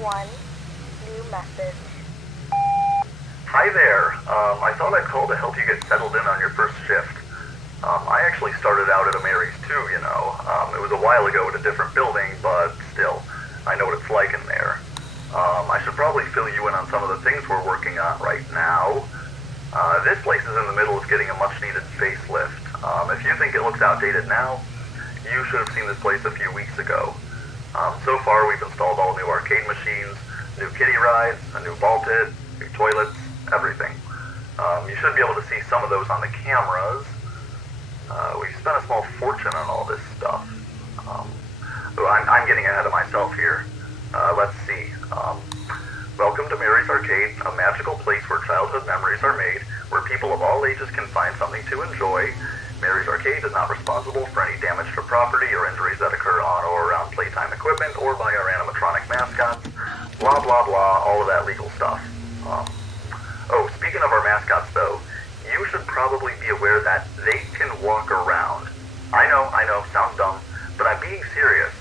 one new message. Hi there. I thought I'd call to help you get settled in on your first shift. I actually started out at a Mary's too, you know. It was a while ago at a different building, but still, I know what it's like in there. I should probably fill you in on some of the things we're working on right now. This place is in the middle of getting a much-needed facelift. If you think it looks outdated now, you should have seen this place a few weeks ago. So far, we've installed all new arcade machines, new kiddie rides, a new ball pit, new toilets, everything. You should be able to see some of those on the cameras. We spent a small fortune on all this stuff. I'm getting ahead of myself here. Let's see. Welcome to Mary's Arcade, a magical place where childhood memories are made, where people of all ages can find something to enjoy. Mary's Arcade is not responsible for any damage to property or injuries that occur on or around playtime equipment or by our animatronic mascots. Blah, blah, blah, all of that legal stuff. Speaking of our mascots, though, you should probably be aware that they can walk around. I know, sounds dumb, but I'm being serious.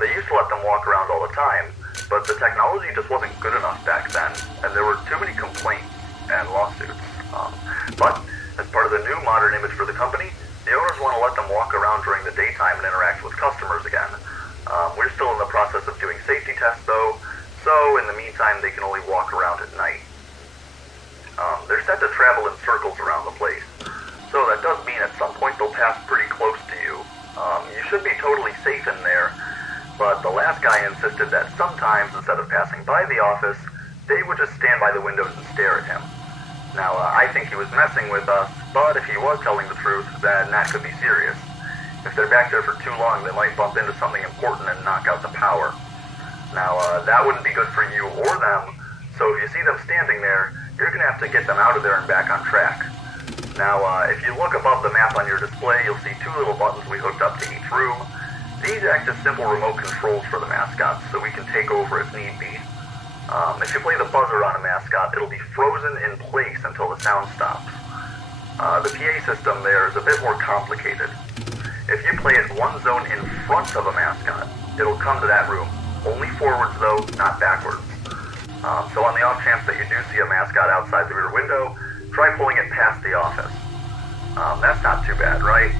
They used to let them walk around all the time, but the technology just wasn't good enough back then, and there were too many complaints and lawsuits. But as part of the new modern image for the company, the owners want to let them walk around during the daytime and interact with customers again. We're still in the process of doing safety tests, though, so in the meantime, they can only walk around at night. They're set to travel in circles around the place, so that does mean at some point they'll pass pretty close to you. You should be totally safe in there, but the last guy insisted that sometimes, instead of passing by the office, they would just stand by the windows and stare at him. Now, I think he was messing with us, but if he was telling the truth, then that could be serious. If they're back there for too long, they might bump into something important and knock out the power. Now, that wouldn't be good for you or them, so if you see them standing there, you're going to have to get them out of there and back on track. Now, if you look above the map on your display, you'll see two little buttons we hooked up to each room. These act as simple remote controls for the mascots, so we can take over if need be. If you play the buzzer on a mascot, it'll be frozen in place until the sound stops. The PA system there is a bit more complicated. If you play it one zone in front of a mascot, it'll come to that room. Only forwards though, not backwards. So on the off chance that you do see a mascot outside the rear window, try pulling it past the office. That's not too bad, right?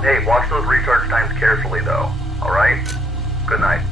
Hey, watch those recharge times carefully though, alright? Good night.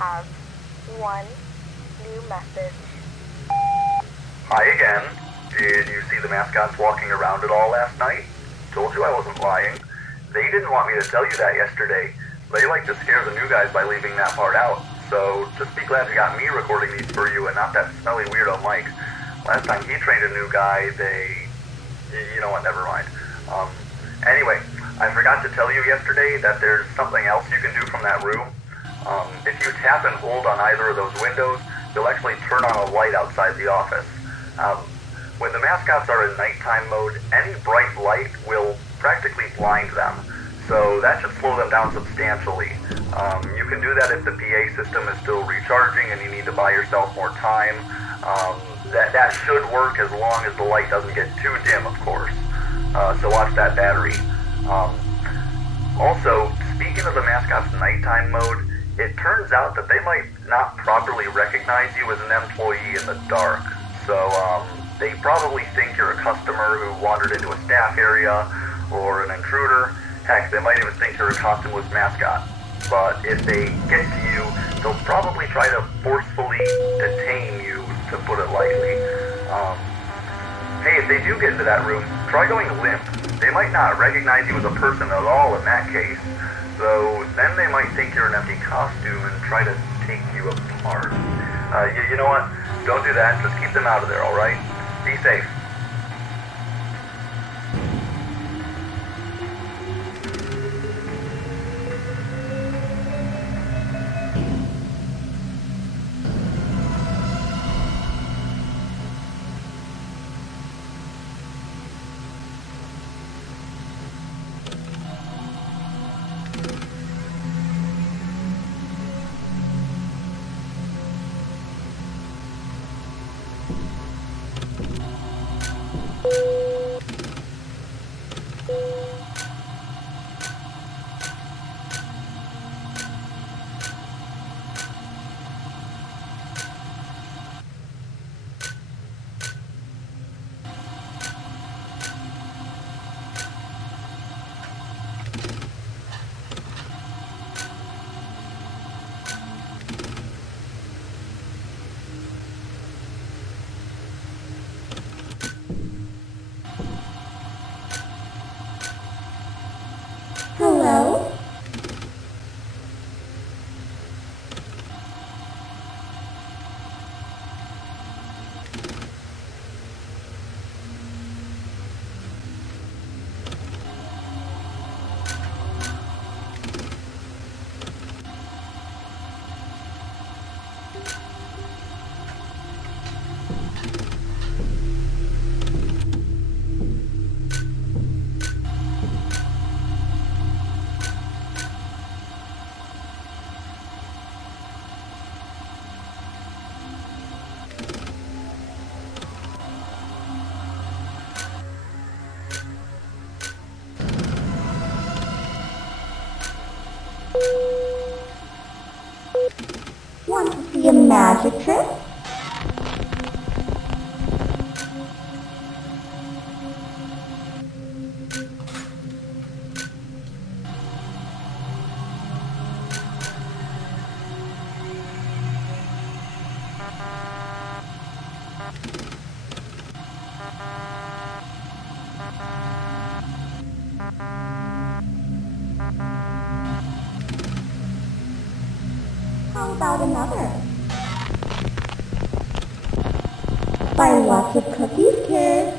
have one new message. Hi again. Did you see the mascots walking around at all last night? Told you I wasn't lying. They didn't want me to tell you that yesterday. They like to scare the new guys by leaving that part out. So just be glad you got me recording these for you and not that smelly weirdo Mike. Last time he trained a new guy, you know what, never mind. Anyway, I forgot to tell you yesterday that there's something else you can do from that room. If you tap and hold on either of those windows, you'll actually turn on a light outside the office. When the mascots are in nighttime mode, any bright light will practically blind them. So that should slow them down substantially. You can do that if the PA system is still recharging and you need to buy yourself more time. That should work as long as the light doesn't get too dim, of course. So watch that battery. Also, speaking of the mascot's nighttime mode, it turns out that they might not properly recognize you as an employee in the dark. So they probably think you're a customer who wandered into a staff area or an intruder. Heck, they might even think you're a costumeless mascot. But if they get to you, they'll probably try to forcefully detain you, to put it lightly. Hey, if they do get into that room, try going limp. They might not recognize you as a person at all in that case. So then they might think you're an empty costume and try to take you apart. You know what? Don't do that. Just keep them out of there, alright? Be safe. Hello? Want to see a magic trick? How about another? Buy lots of cookies, kids.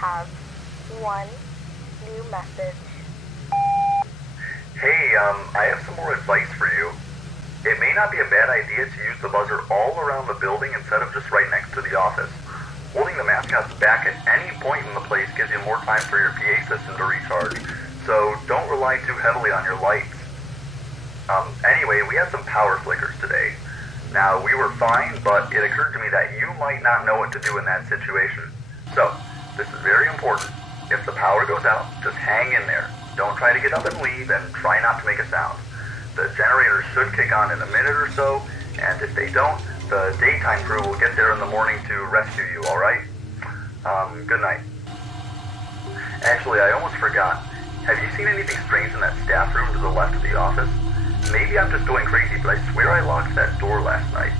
have one new message. Hey, I have some more advice for you. It may not be a bad idea to use the buzzer all around the building instead of just right next to the office. Holding the mascots back at any point in the place gives you more time for your PA system to recharge, so don't rely too heavily on your lights. Anyway, we had some power flickers today. Now, we were fine, but it occurred to me that you might not know what to do in that situation. So, this is very important. If the power goes out, just hang in there. Don't try to get up and leave, and try not to make a sound. The generators should kick on in a minute or so, and if they don't, the daytime crew will get there in the morning to rescue you, alright? Good night. Actually, I almost forgot. Have you seen anything strange in that staff room to the left of the office? Maybe I'm just going crazy, but I swear I locked that door last night.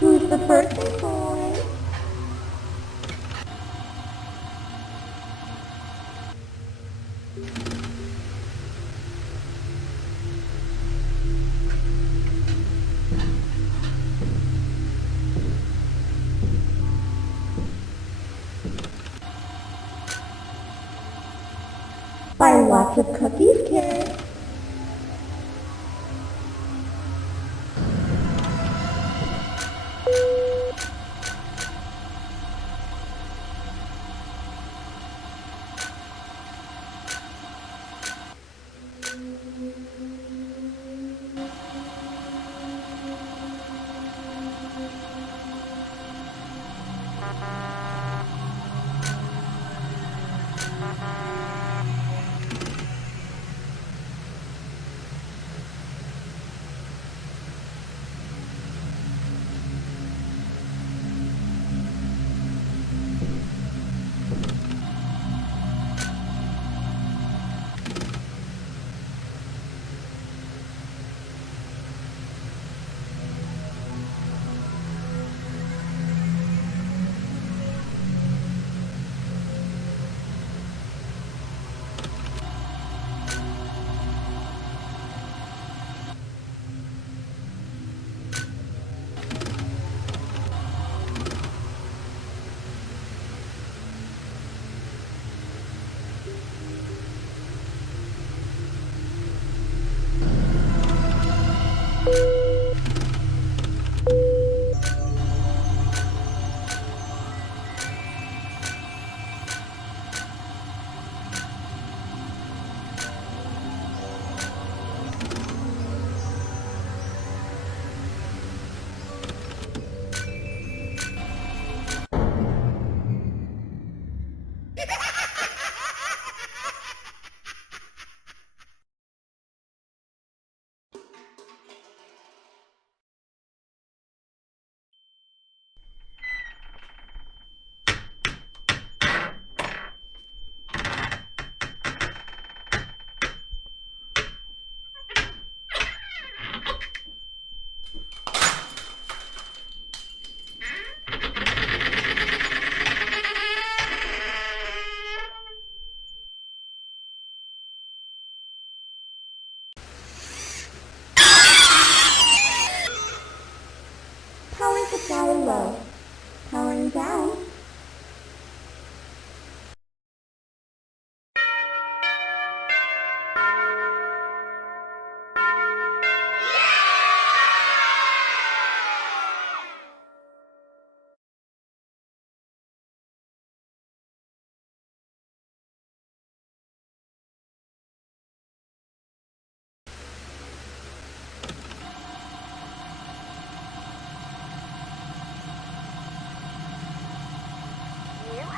Who's the birthday boy? Buy lots of cookies, kid.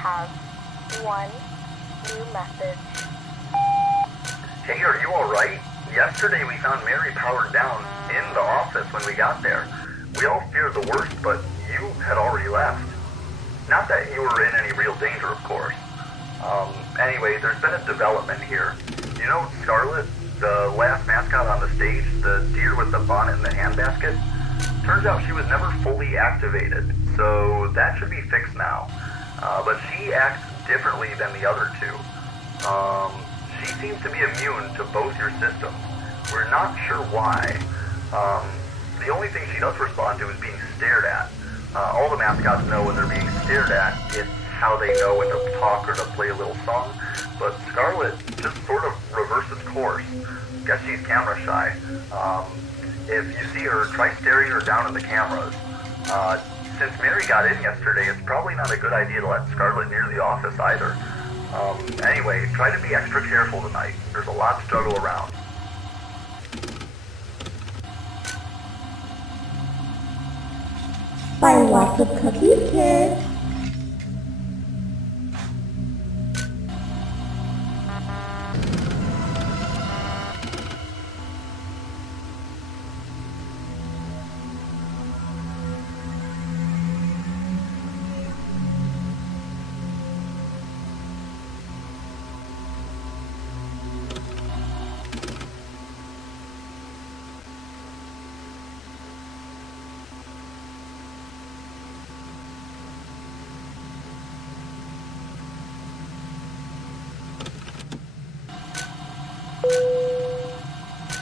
have one new message. Hey, are you alright? Yesterday we found Mary powered down in the office when we got there. We all feared the worst, but you had already left. Not that you were in any real danger, of course. Anyway, there's been a development here. You know Scarlet, the last mascot on the stage, the deer with the bonnet and the handbasket? Turns out she was never fully activated, so that should be fixed now. But she acts differently than the other two. She seems to be immune to both your systems. We're not sure why. The only thing she does respond to is being stared at. All the mascots know when they're being stared at. It's how they know when to talk or to play a little song. But Scarlet just sort of reverses course. Guess she's camera shy. If you see her, try staring her down in the cameras. Since Mary got in yesterday, it's probably not a good idea to let Scarlet near the office either. Anyway, try to be extra careful tonight. There's a lot to juggle around. Buy lots of cookies, kids.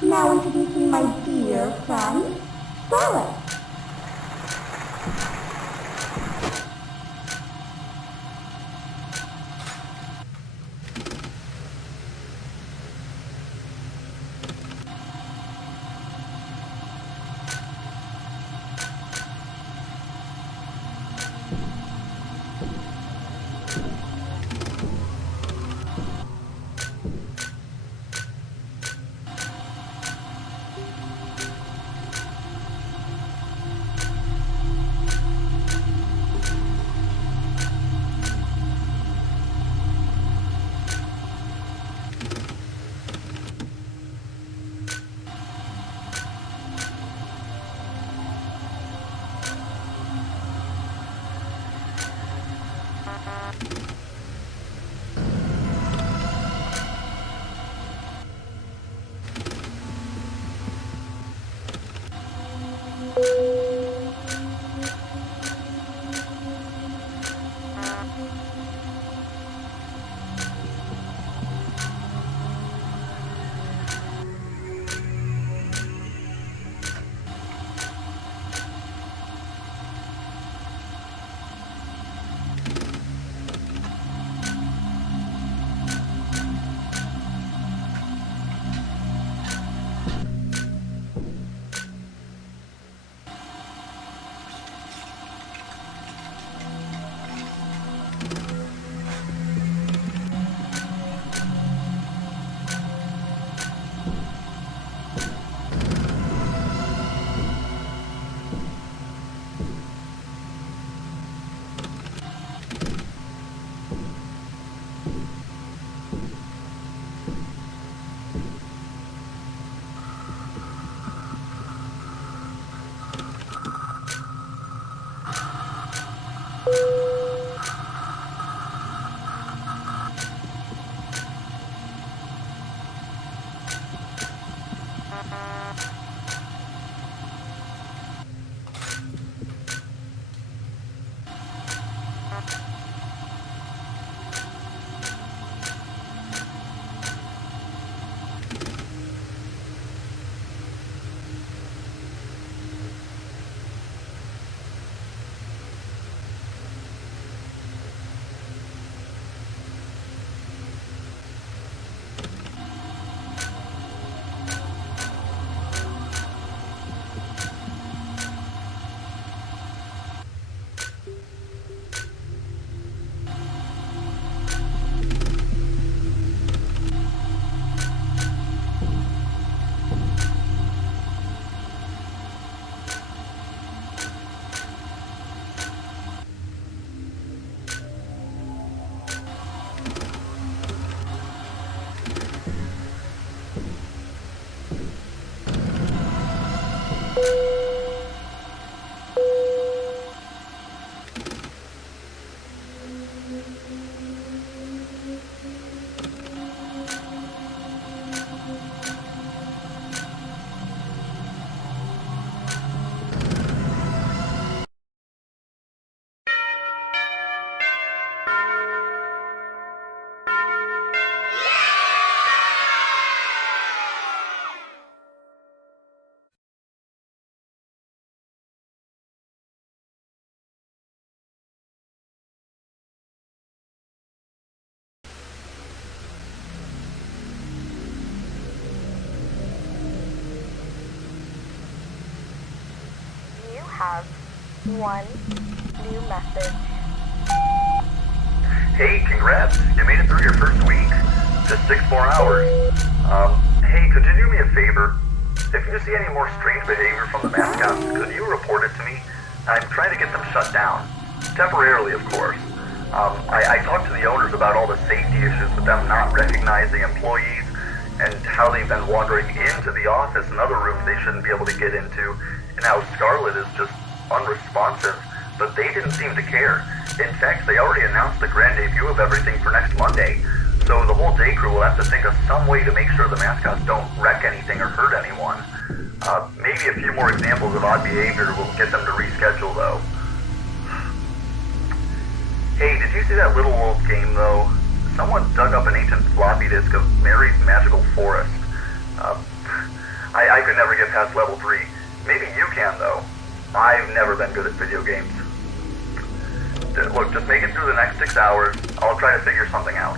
Now introducing my dear friend, Scarlet. have one new message. Hey, congrats. You made it through your first week. Just 6 more hours. Hey, could you do me a favor? If you see any more strange behavior from the mascots, could you report it to me? I'm trying to get them shut down. Temporarily, of course. I talked to the owners about all the safety issues with them not recognizing employees and how they've been wandering into the office and other rooms they shouldn't be able to get into, and how Scarlet is just unresponsive, but they didn't seem to care. In fact, they already announced the grand debut of everything for next Monday, so the whole day crew will have to think of some way to make sure the mascots don't wreck anything or hurt anyone. Maybe a few more examples of odd behavior will get them to reschedule, though. Hey, did you see that Little Wolf game, though? Someone dug up an ancient floppy disk of Mary's Magical Forest. I could never get past level 3. Maybe you can, though. I've never been good at video games. Look, just make it through the next 6 hours. I'll try to figure something out.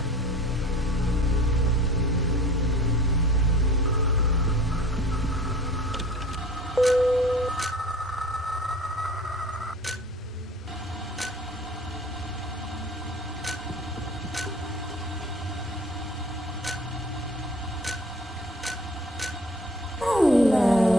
Hello?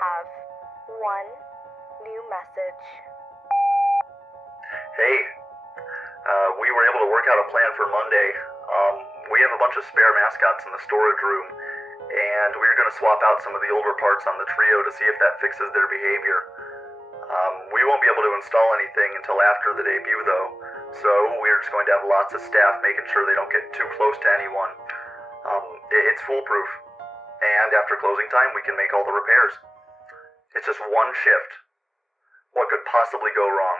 have one new message. Hey, we were able to work out a plan for Monday. We have a bunch of spare mascots in the storage room, and we're going to swap out some of the older parts on the trio to see if that fixes their behavior. We won't be able to install anything until after the debut, though, so we're just going to have lots of staff making sure they don't get too close to anyone. It's foolproof, and after closing time, we can make all the repairs. It's just one shift. What could possibly go wrong?